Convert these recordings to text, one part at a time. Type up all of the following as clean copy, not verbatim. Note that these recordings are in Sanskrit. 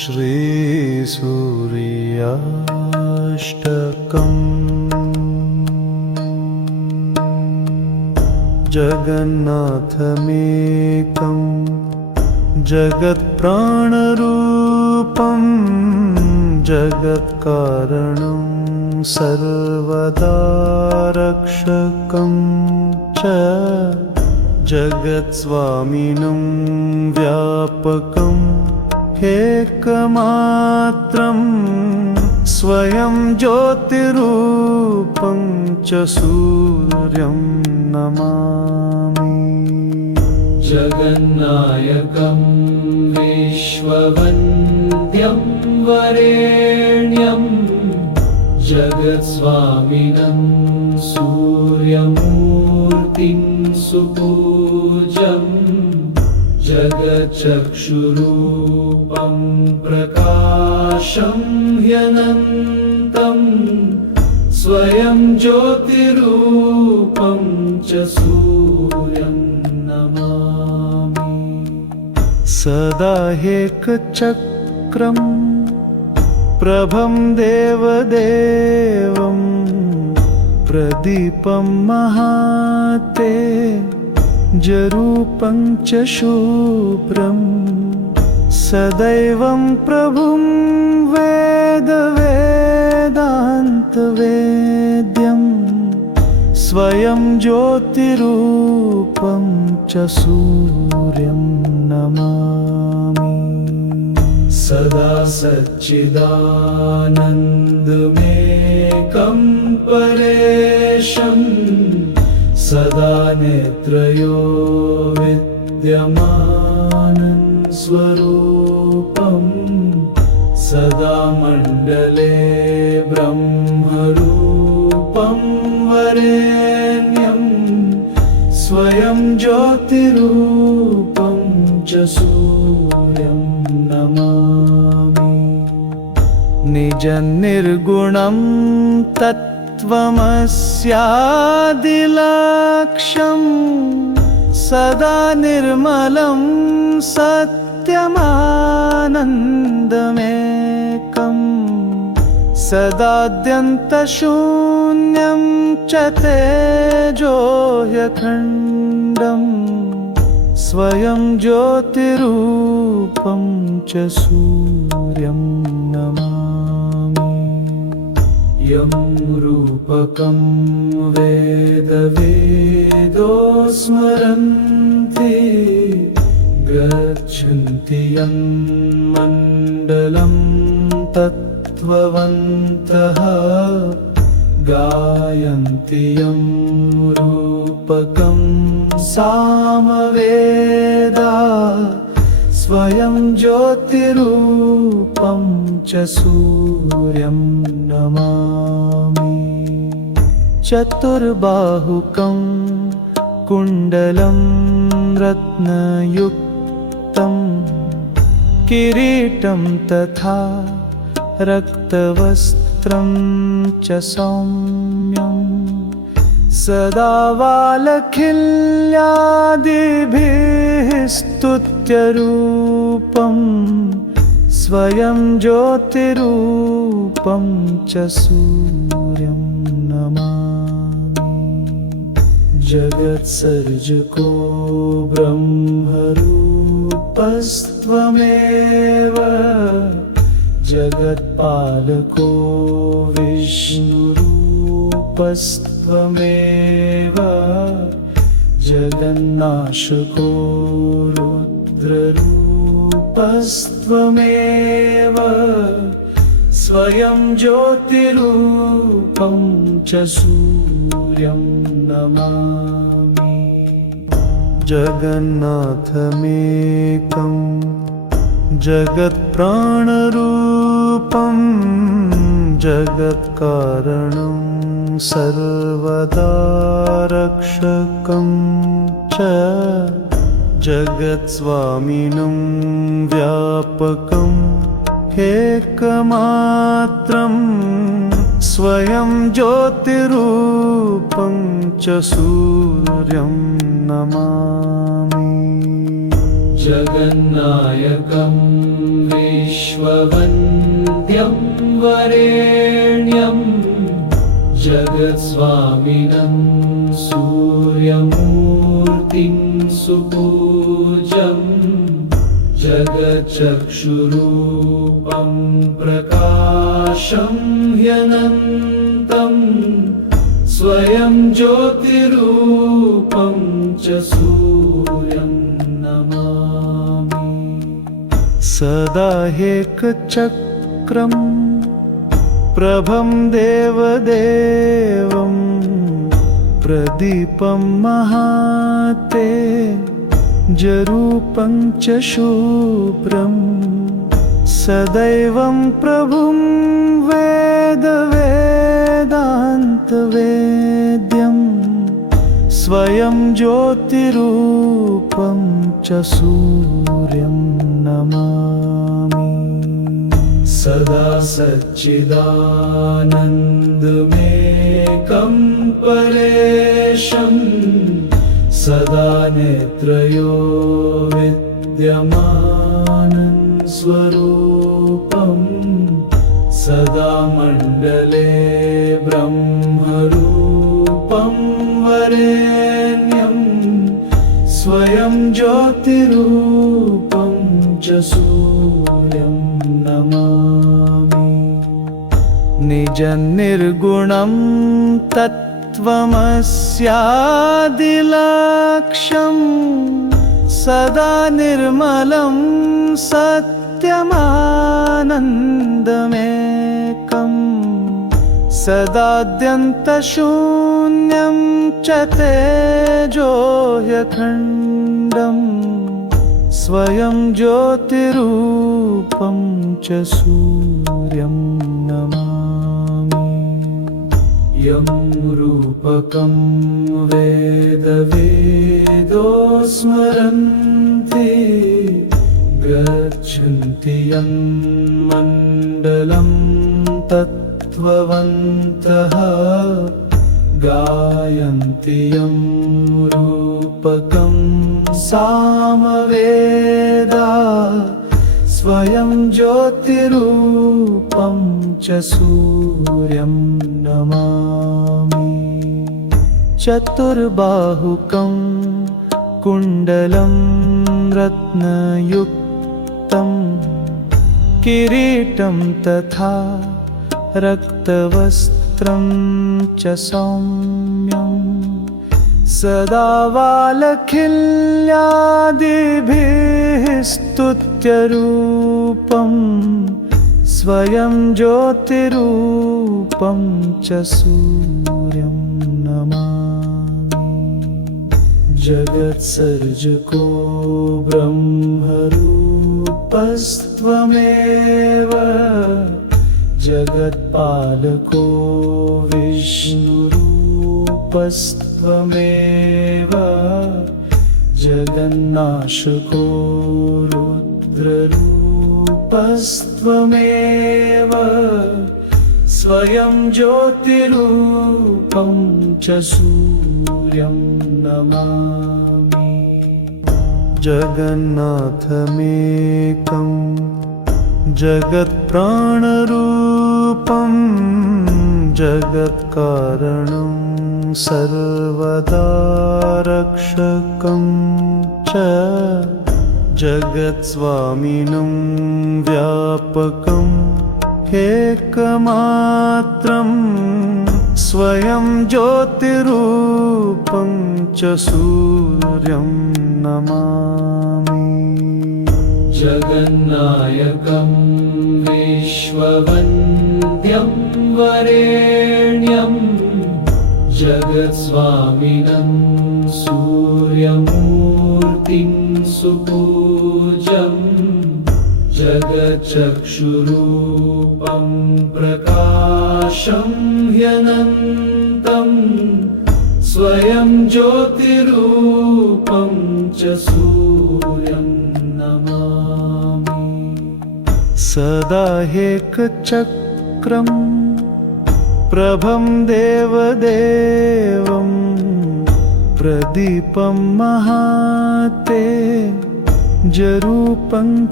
श्री सूर्याष्टकम् जगन्नाथमेकं जगत्प्राणरूपं जगत्कारणं सर्वदा रक्षकं च जगत्स्वामिनं व्यापकम् एकमात्रं स्वयं ज्योतिरूपं च सूर्यं नमामि। जगन्नायकं विश्ववन्द्यं वरेण्यं जगत्स्वामिनं सूर्यमूर्तिं सुपूज्यम् जगच्चक्षुरूपं प्रकाशं ह्यनन्तं स्वयं ज्योतिरूपं च सूर्यं नमामि। सदा एकचक्रं प्रभं देवदेवं प्रदीपं महाते जरूपं च शुभ्रं सदैवं प्रभुं वेदान्तवेद्यं स्वयं ज्योतिरूपं च सूर्यं नमामि। सदा सच्चिदानन्दमेकं परेशं सदा नेत्रयो विद्यमानं स्वरूपं सदा मण्डले ब्रह्मरूपं वरेण्यं स्वयं ज्योतिरूपं च सूर्यं नमामि। निजनिर्गुणं तत्त्वमस्यादिलक्ष्यं सदा निर्मलं सत्यमानन्दमेकं सदाद्यन्तशून्यं च तेजोह्यखण्डं स्वयं ज्योतिरूपं च सूर्यं नमामि। यं रूपकं वेदवेदो स्मरन्ति गच्छन्ति यं मण्डलं तत्त्ववन्तः गायन्ति यं रूपकं सामवेदा स्वयं ज्योतिरूपं च सूर्यं नमामि। चतुर्बाहुकं कुण्डलं रत्नयुक्तं किरीटं तथा रक्तवस्त्रं च सौम्यं सदा वालखिल्यादिभिः स्तुत्यरूपं स्वयं ज्योतिरूपं च सूर्यं नमामि। जगत्सर्जको ब्रह्मरूपस्त्वमेव जगत्पालको विष्णुरूपस्त्वमेव जगन्नाशको रुद्ररूपस्त्वमेव स्वयं ज्योतिरूपं च सूर्यं नमामि। जगन्नाथमेकं जगत्प्राणरूपं जगत्कारणं सर्वदा रक्षकं च जगत्स्वामिनं व्यापकं एकमात्रं स्वयं ज्योतिरूपं च सूर्यं नमामि। जगन्नायकं विश्ववन्द्यं वरेण्यं जगत्स्वामिनं सूर्यमूर्तिं सुपूज्यं जगच्चक्षुरूपं प्रकाशं ह्यनन्तं स्वयं ज्योतिरूपं च सूर्यं नमामि। सदा एकचक्रं प्रभं देवदेवं प्रदीपं महातेजरूपं च शुभ्रं सदैवं प्रभुं वेदान्तवेद्यं स्वयं ज्योतिरूपं च सूर्यं नमामि। सदा सच्चिदानन्दमेकं परेशं सदा नेत्रयो विद्यमानं स्वरूपं सदा मण्डले ब्रह्मरूपं वरेण्यं स्वयं ज्योतिरूपं च सूर्यं नमामि। निजनिर्गुणं तत्त्वमस्यादिलक्ष्यं सदा निर्मलं सत्यमानन्दमेकं सदाद्यन्तशून्यं च तेजोह्यखण्डं स्वयं ज्योतिरूपं च सूर्यं नमामि। यं रूपकं वेदवेदो स्मरन्ति गच्छन्ति यं मण्डलं तत्त्ववन्तः गायन्ति यं रूपकं सामवेदा स्वयं ज्योतिरूपं च सूर्यं नमामि। चतुर्बाहुकं कुण्डलं रत्नयुक्तं किरीटं तथा रक्तवस्त्रं च सौम्यं सदा वालखिल्यादिभिः स्तुत्यरूपं स्वयं ज्योतिरूपं च सूर्यं नमामि। जगत्सर्जको ब्रह्मरूपस्त्वमेव जगत्पालको विष्णुरूपस्त्वमेव जगन्नाशको रुद्ररूपस्त्वमेव स्वयं ज्योतिरूपं च सूर्यं नमामि। जगन्नाथमेकं जगत्प्राणरूपं जगत्कारणं सर्वदा रक्षकं च जगत्स्वामिनं व्यापकम् एकमात्रं स्वयं ज्योतिरूपं च सूर्यं नमामि। जगन्नायकं विश्ववन्द्यं वरेण्यं जगत्स्वामिनं सूर्यमूर्तिं सुपूज्यं चक्षुरूपं प्रकाशं ह्यनन्तम् स्वयं ज्योतिरूपं च सूर्यं नमामि सदा एकचक्रम् प्रभं देवदेवं प्रदीपं महातेजरूपं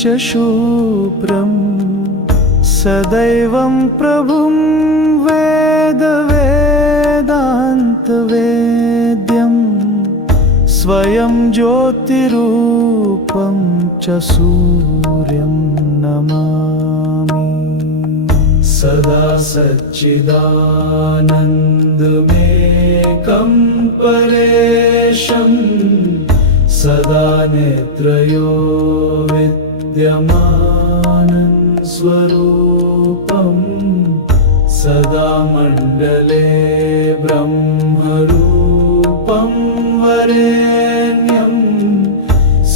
च शुभ्रं सदैवं प्रभुं वेदान्तवेद्यं स्वयं ज्योतिरूपं च सूर्यं नमामि सदा सच्चिदानन्दमेकं परेशं सदा नेत्रयो विद्यमानं स्वरूपं सदा मण्डले ब्रह्मरूपं वरेण्यं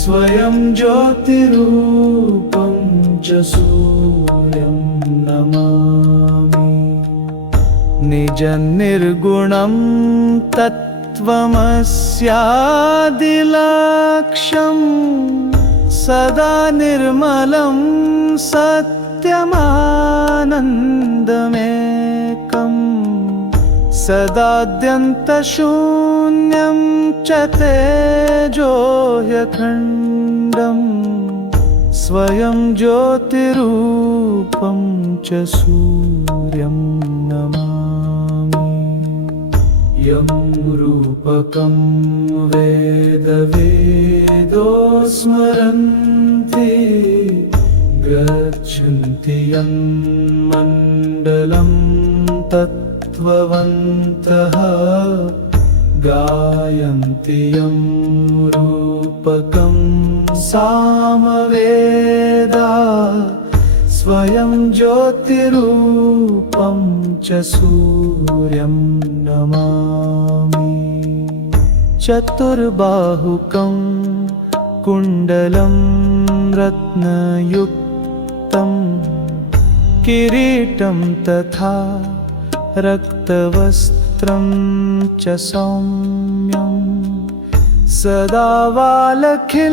स्वयं ज्योतिरूपं च सूर्यं नमामि निजनिर्गुणं तत्त्वमस्यादिलक्ष्यं सदा निर्मलं सत्यमानन्दमेकं सदाद्यन्तशून्यं च तेजोह्यखण्डम् स्वयं ज्योतिरूपं च सूर्यं नमामि यं रूपकं वेदवेदो स्मरन्ति गच्छन्ति यं मण्डलं तत्त्ववन्तः गायन्ति यं रूपकं सामवेदा स्वयं ज्योतिरूपं च सूर्यं नमामि चतुर्बाहुकं कुण्डलं रत्नयुक्तं किरीटं तथा रक्तवस्त्रं च सौम्यं सदा वालखिल्यादिभिः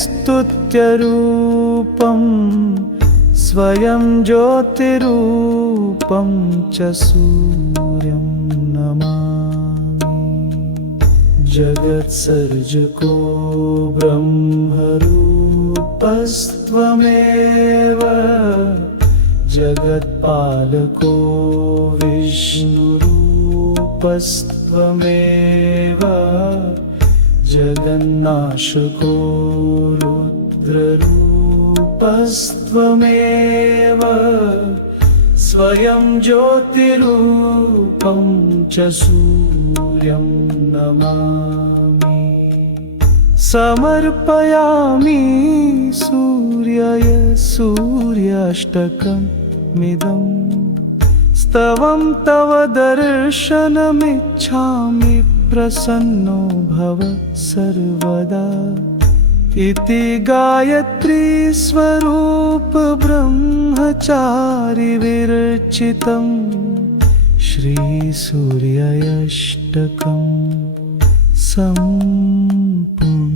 स्तुत्यरूपं स्वयं ज्योतिरूपं च सूर्यं नमामि जगत्सर्जको ब्रह्मरूपस्त्वमेव जगत्पालको विष्णुरूपस्त्वमेव जगन्नाशको रुद्ररूपस्त्वमेव स्वयं ज्योतिरूपं च सूर्यं नमामि समर्पयामि सूर्याय सूर्याष्टकमिदं स्तवं तव दर्शनमिच्छामि प्रसन्नो भव सर्वदा इति गायत्री स्वरूप ब्रह्मचारि विरचितं श्रीसूर्याष्टकं सम्पूर्णम्।